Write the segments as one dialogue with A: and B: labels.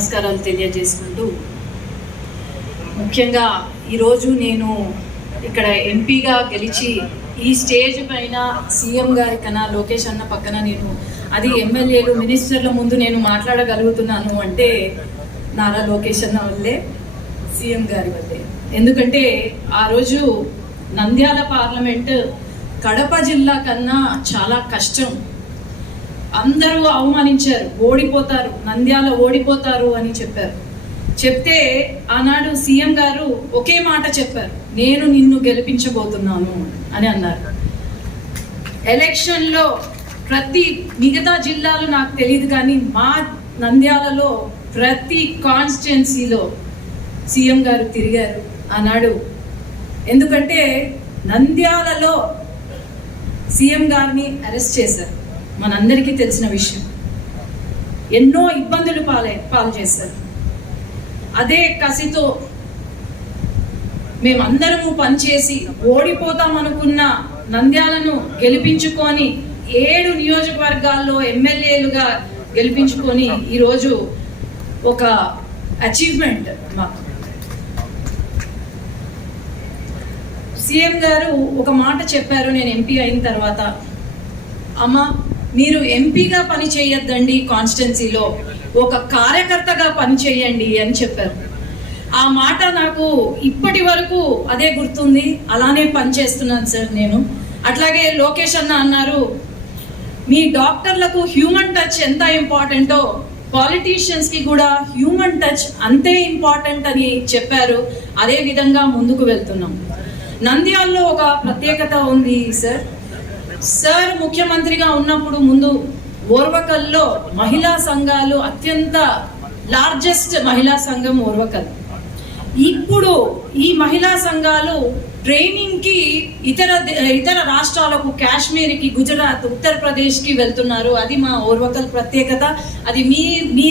A: నమస్కారాలు తెలియజేసుకుంటూ ముఖ్యంగా ఈరోజు నేను ఇక్కడ ఎంపీగా గెలిచి ఈ స్టేజ్ పైన సీఎం గారి కన్నా లోకేష్ అన్న పక్కన నేను అది ఎమ్మెల్యేలు మినిస్టర్ల ముందు నేను మాట్లాడగలుగుతున్నాను అంటే నారా లోకేష్ అన్న వల్లే సీఎం గారి వల్లే. ఎందుకంటే ఆ రోజు నంద్యాల పార్లమెంట్ కడప జిల్లా కన్నా చాలా కష్టం. అందరూ అవమానించారు ఓడిపోతారు నంద్యాల ఓడిపోతారు అని చెప్పారు. చెప్తే ఆనాడు సీఎం గారు ఒకే మాట చెప్పారు నేను నిన్ను గెలిపించబోతున్నాను అని అన్నారు. ఎలక్షన్లో ప్రతి మిగతా జిల్లాలు నాకు తెలియదు కానీ మా నంద్యాలలో ప్రతి కాన్స్టిట్యున్సీలో సీఎం గారు తిరిగారు ఆనాడు. ఎందుకంటే నంద్యాలలో సీఎం గారిని అరెస్ట్ చేశారు. మనందరికీ తెలిసిన విషయం. ఎన్నో ఇబ్బందులు పాలే పాలు చేశారు. అదే కసితో మేమందరము పనిచేసి ఓడిపోతాం అనుకున్న నంద్యాలను గెలిపించుకొని ఏడు నియోజకవర్గాల్లో ఎమ్మెల్యేలుగా గెలిపించుకొని ఈరోజు ఒక అచీవ్మెంట్ మాకు. సీఎం గారు ఒక మాట చెప్పారు నేను ఎంపీ అయిన తర్వాత. అమ్మ మీరు ఎంపీగా పని చేయొద్దండి కాన్స్టిట్యున్సీలో ఒక కార్యకర్తగా పని చేయండి అని చెప్పారు. ఆ మాట నాకు ఇప్పటి వరకు అదే గుర్తుంది అలానే పని చేస్తున్నాను సార్ నేను. అట్లాగే లోకేష్ అన్న అన్నారు మీ డాక్టర్లకు హ్యూమన్ టచ్ ఎంత ఇంపార్టెంటో పాలిటీషియన్స్కి కూడా హ్యూమన్ టచ్ అంతే ఇంపార్టెంట్ అని చెప్పారు. అదే విధంగా ముందుకు వెళ్తున్నాం. నంద్యాల్లో ఒక ప్రత్యేకత ఉంది సార్. సార్ ముఖ్యమంత్రిగా ఉన్నప్పుడు ముందు ఓర్వకల్లో మహిళా సంఘాలు అత్యంత లార్జెస్ట్ మహిళా సంఘం ఓర్వకల్. ఇప్పుడు ఈ మహిళా సంఘాలు ట్రైనింగ్కి ఇతర ఇతర రాష్ట్రాలకు కాశ్మీర్కి గుజరాత్ ఉత్తరప్రదేశ్కి వెళ్తున్నారు. అది మా ఓర్వకల్ ప్రత్యేకత. అది మీ మీ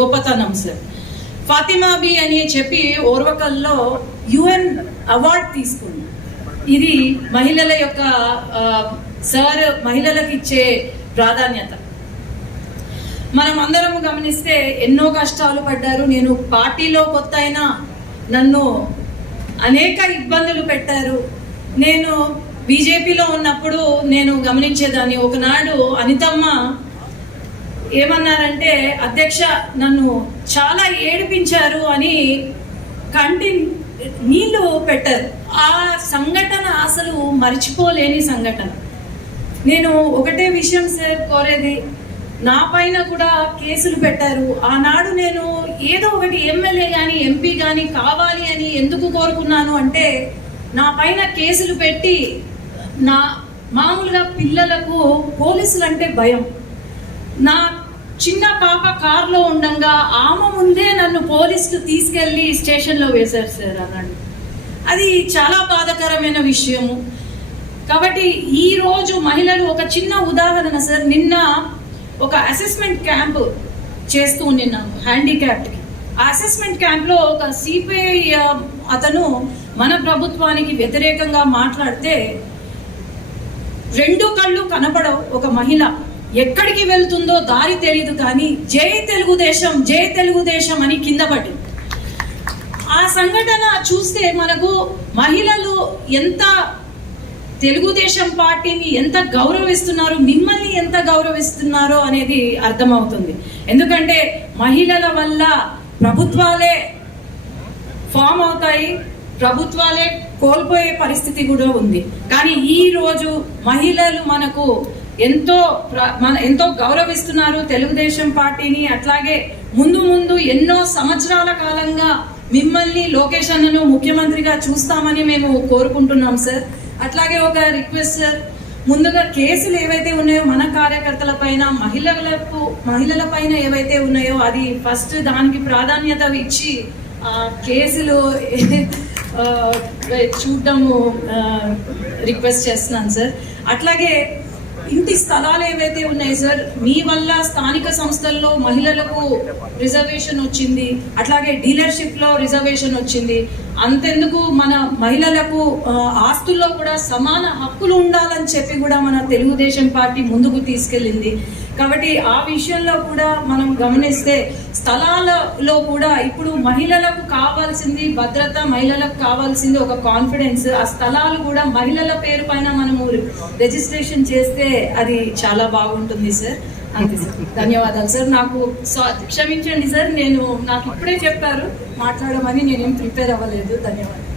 A: గొప్పతనం సార్. ఫాతిమా బి అని చెప్పి ఓర్వకల్లో యుఎన్ అవార్డ్ తీసుకుంది. ఇది మహిళల యొక్క సార్ మహిళలకు ఇచ్చే ప్రాధాన్యత. మనం అందరము గమనిస్తే ఎన్నో కష్టాలు పడ్డారు. నేను పార్టీలో కొత్త అయినా నన్ను అనేక ఇబ్బందులు పెట్టారు. నేను బీజేపీలో ఉన్నప్పుడు నేను గమనించేదాన్ని. ఒకనాడు అనితమ్మ ఏమన్నారంటే అధ్యక్ష నన్ను చాలా ఏడిపించారు అని కంటి నీళ్ళు పెట్టరు. ఆ సంఘటన అసలు మర్చిపోలేని సంఘటన. నేను ఒకటే విషయం సార్ కోరేది నా పైన కూడా కేసులు పెట్టారు. ఆనాడు నేను ఏదో ఒకటి ఎమ్మెల్యే కానీ ఎంపీ కానీ కావాలి అని ఎందుకు కోరుకున్నాను అంటే నా పైన కేసులు పెట్టి నా మామూలుగా పిల్లలకు పోలీసులు అంటే భయం. నా చిన్న పాప కారులో ఉండంగా ఆమె ముందే నన్ను పోలీసులు తీసుకెళ్ళి స్టేషన్లో వేశారు సార్ అన్నాడు. అది చాలా బాధకరమైన విషయము. కాబట్టి ఈరోజు మహిళలు ఒక చిన్న ఉదాహరణ సార్. నిన్న ఒక అసెస్మెంట్ క్యాంప్ చేస్తూ నిన్నాము హ్యాండిక్యాప్ట్కి ఆ అసెస్మెంట్ క్యాంప్లో ఒక సిపిఐ um, అతను మన ప్రభుత్వానికి వ్యతిరేకంగా మాట్లాడితే రెండు కళ్ళు కనపడవు ఒక మహిళ. ఎక్కడికి వెళ్తుందో దారి తెలియదు కానీ జై తెలుగుదేశం జై తెలుగుదేశం అని కింద పడి ఆ సంఘటన చూస్తే మనకు మహిళలు ఎంత తెలుగుదేశం పార్టీని ఎంత గౌరవిస్తున్నారు మిమ్మల్ని ఎంత గౌరవిస్తున్నారో అనేది అర్థమవుతుంది. ఎందుకంటే మహిళల వల్ల ప్రభుత్వాలే ఫామ్ అవుతాయి ప్రభుత్వాలే కోల్పోయే పరిస్థితి కూడా ఉంది. కానీ ఈ రోజు మహిళలు మనకు ఎంతో మన ఎంతో గౌరవిస్తున్నారు తెలుగుదేశం పార్టీని. అట్లాగే ముందు ముందు ఎన్నో సంవత్సరాల కాలంగా మిమ్మల్ని లోకేష్ అన్నను ముఖ్యమంత్రిగా చూస్తామని మేము కోరుకుంటున్నాం సార్. అట్లాగే ఒక రిక్వెస్ట్ సార్. ముందుగా కేసులు ఏవైతే ఉన్నాయో మన కార్యకర్తల పైన మహిళలకు మహిళల పైన ఏవైతే ఉన్నాయో అది ఫస్ట్ దానికి ప్రాధాన్యత ఇచ్చి కేసులు చూడటము చూడడము రిక్వెస్ట్ చేస్తున్నాను సార్. అట్లాగే ఇంటి స్థలాలు ఏవైతే ఉన్నాయి సార్ మీ వల్ల స్థానిక సంస్థల్లో మహిళలకు రిజర్వేషన్ వచ్చింది అట్లాగే డీలర్షిప్లో రిజర్వేషన్ వచ్చింది. అంతెందుకు మన మహిళలకు ఆస్తుల్లో కూడా సమాన హక్కులు ఉండాలని చెప్పి కూడా మన తెలుగుదేశం పార్టీ ముందుకు తీసుకెళ్ళింది. కాబట్టి ఆ విషయంలో కూడా మనం గమనిస్తే స్థలాలలో కూడా ఇప్పుడు మహిళలకు కావాల్సింది భద్రత మహిళలకు కావాల్సింది ఒక కాన్ఫిడెన్స్. ఆ స్థలాలు కూడా మహిళల పేరు పైన మనము రిజిస్ట్రేషన్ చేస్తే అది చాలా బాగుంటుంది సార్. అంతే సార్. ధన్యవాదాలు సార్. నాకు క్షమించండి సార్. నేను నాకు ఇప్పుడే చెప్పారు. మాట్లాడమని నేనేం ప్రిపేర్ అవ్వలేదు. ధన్యవాదాలు.